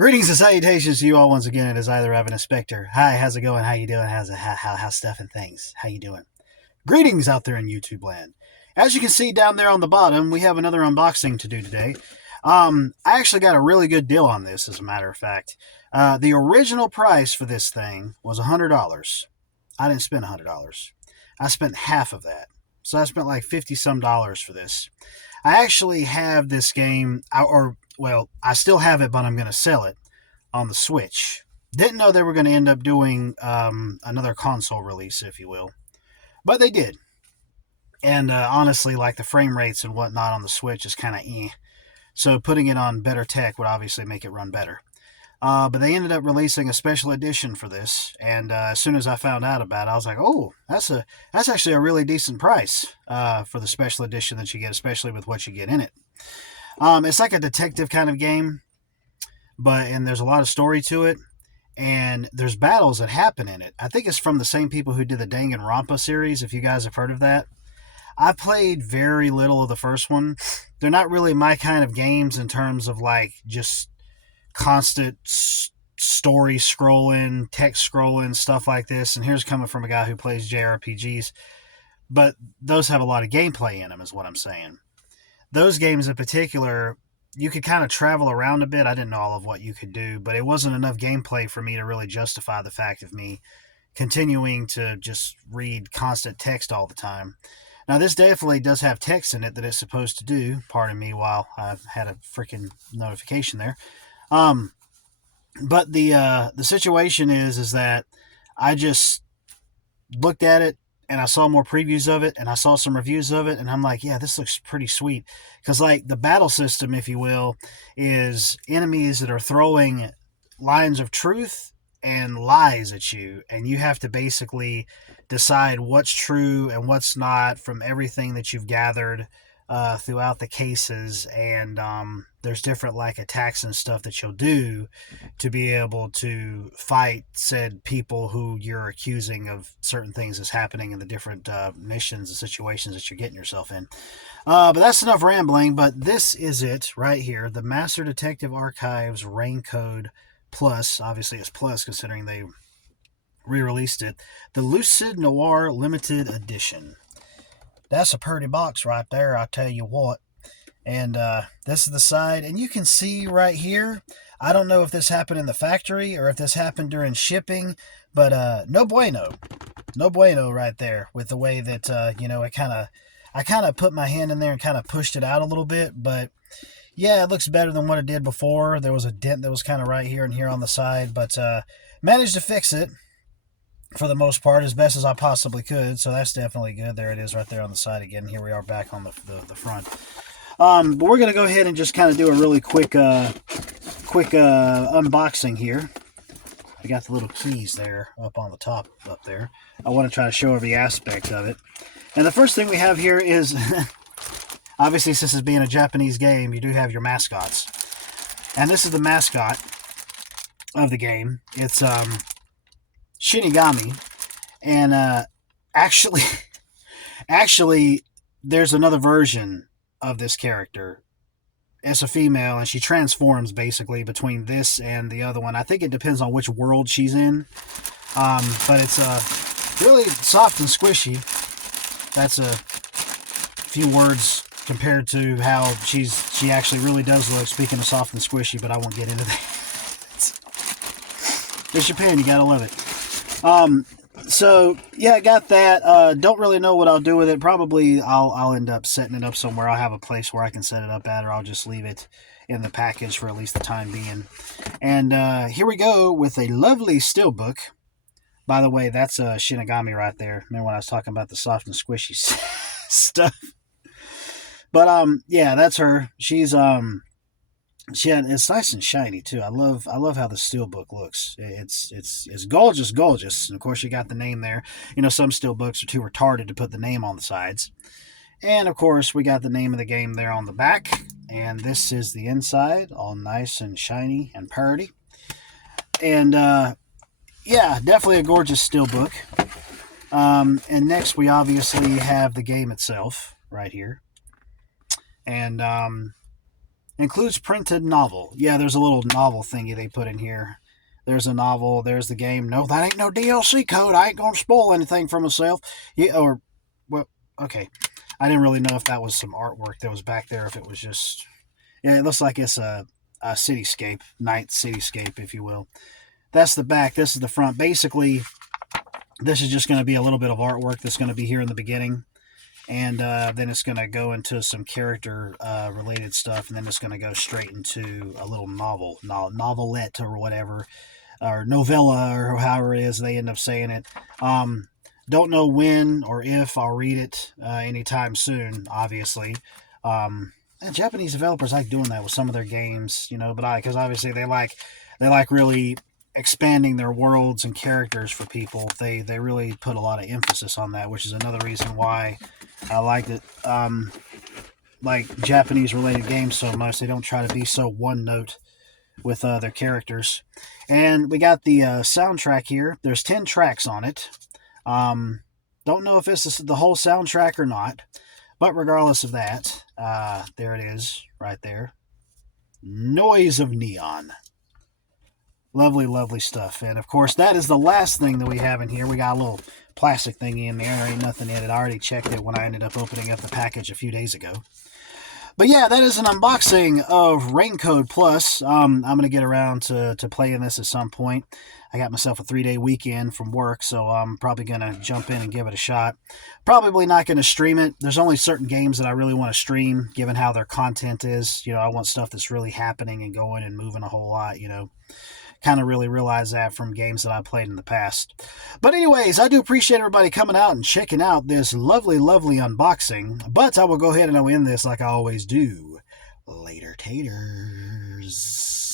Greetings and salutations to you all once again. It is either Evan and Spectre. Hi, how's it going? How you doing? How's stuff and things? How you doing? Greetings out there in YouTube land. As you can see down there on the bottom, we have another unboxing to do today. I actually got a really good deal on this, as a matter of fact. The original price for this thing was $100. I didn't spend $100. I spent half of that. So I spent like 50 some dollars for this. I actually have this game, I still have it, but I'm going to sell it on the Switch. Didn't know they were going to end up doing another console release, if you will. But they did. And honestly, like the frame rates and whatnot on the Switch is kind of eh. So putting it on better tech would obviously make it run better. But they ended up releasing a special edition for this, and as soon as I found out about it, I was like, "Oh, that's actually a really decent price for the special edition that you get, especially with what you get in it." It's like a detective kind of game, and there's a lot of story to it, and there's battles that happen in it. I think it's from the same people who did the Danganronpa series. If you guys have heard of that, I played very little of the first one. They're not really my kind of games in terms of like just constant story scrolling, text scrolling, stuff like this. And here's coming from a guy who plays JRPGs, but those have a lot of gameplay in them, is what I'm saying. Those games in particular, you could kind of travel around a bit. I didn't know all of what you could do, but it wasn't enough gameplay for me to really justify the fact of me continuing to just read constant text all the time. Now, this definitely does have text in it that it's supposed to do. Pardon me while I've had a freaking notification there. But the situation is that I just looked at it and I saw more previews of it and I saw some reviews of it and I'm like, yeah, this looks pretty sweet. Because like the battle system, if you will, is enemies that are throwing lines of truth and lies at you, and you have to basically decide what's true and what's not from everything that you've gathered throughout the cases. And there's different like attacks and stuff that you'll do to be able to fight said people who you're accusing of certain things that's happening in the different missions and situations that you're getting yourself in. But that's enough rambling. But this is it right here, the Master Detective Archives Raincode Plus. Obviously it's Plus considering they re-released it. The Lucid Noir Limited Edition. That's a pretty box right there, I tell you what. And this is the side, and you can see right here, I don't know if this happened in the factory or if this happened during shipping, but no bueno. No bueno right there with the way that, I kind of put my hand in there and kind of pushed it out a little bit, but yeah, it looks better than what it did before. There was a dent that was kind of right here and here on the side, but managed to fix it for the most part as best as I possibly could, so that's definitely good. There it is right there on the side again. Here we are back on the front. But we're going to go ahead and just kind of do a really quick unboxing here. I got the little keys there up on the top up there. I want to try to show every aspect of it. And the first thing we have here is, obviously since it's being a Japanese game, you do have your mascots. And this is the mascot of the game. It's Shinigami, and actually, there's another version of this character. It's a female, and she transforms basically between this and the other one. I think it depends on which world she's in, but it's really soft and squishy. That's a few words compared to how she actually really does look. Speaking of soft and squishy, but I won't get into that. It's Japan, you gotta love it. So yeah, I got that. Don't really know what I'll do with it. Probably I'll end up setting it up somewhere. I'll have a place where I can set it up at, or I'll just leave it in the package for at least the time being. And here we go with a lovely steelbook. By the way, that's a Shinigami right there. Remember when I was talking about the soft and squishy stuff? But yeah, that's her. It's nice and shiny too. I love how the steelbook looks. It's gorgeous. And of course, you got the name there. You know, some steelbooks are too retarded to put the name on the sides. And of course, we got the name of the game there on the back. And this is the inside, all nice and shiny and purty. And yeah, definitely a gorgeous steelbook. And next, we obviously have the game itself right here. And Includes printed novel. Yeah, there's a little novel thingy they put in here. There's a novel. There's the game. No, that ain't no DLC code. I ain't gonna spoil anything for myself. Yeah, or well, okay. I didn't really know if that was some artwork that was back there. If it was just, yeah, it looks like it's a cityscape, night cityscape, if you will. That's the back. This is the front. Basically, this is just going to be a little bit of artwork that's going to be here in the beginning. And then it's going to go into some character related stuff, and then it's going to go straight into a little novelette or whatever, or novella, or however it is they end up saying it. Don't know when or if I'll read it anytime soon, obviously. And Japanese developers like doing that with some of their games, but because obviously they like really expanding their worlds and characters for people. They really put a lot of emphasis on that, which is another reason why I liked it. Like Japanese related games so much, they don't try to be so one note with their characters. And we got the soundtrack here. There's 10 tracks on it. Don't know if this is the whole soundtrack or not, but regardless of that, there it is right there. Noise of Neon. Lovely, lovely stuff. And of course, that is the last thing that we have in here. We got a little plastic thingy in there. There ain't nothing in it. I already checked it when I ended up opening up the package a few days ago. But yeah, that is an unboxing of Raincode Plus. I'm going to get around to playing this at some point. I got myself a 3-day weekend from work, so I'm probably going to jump in and give it a shot. Probably not going to stream it. There's only certain games that I really want to stream, given how their content is. I want stuff that's really happening and going and moving a whole lot, Kind of really realize that from games that I played in the past. But anyways, I do appreciate everybody coming out and checking out this lovely, lovely unboxing. But I will go ahead and I'll end this like I always do. Later, taters.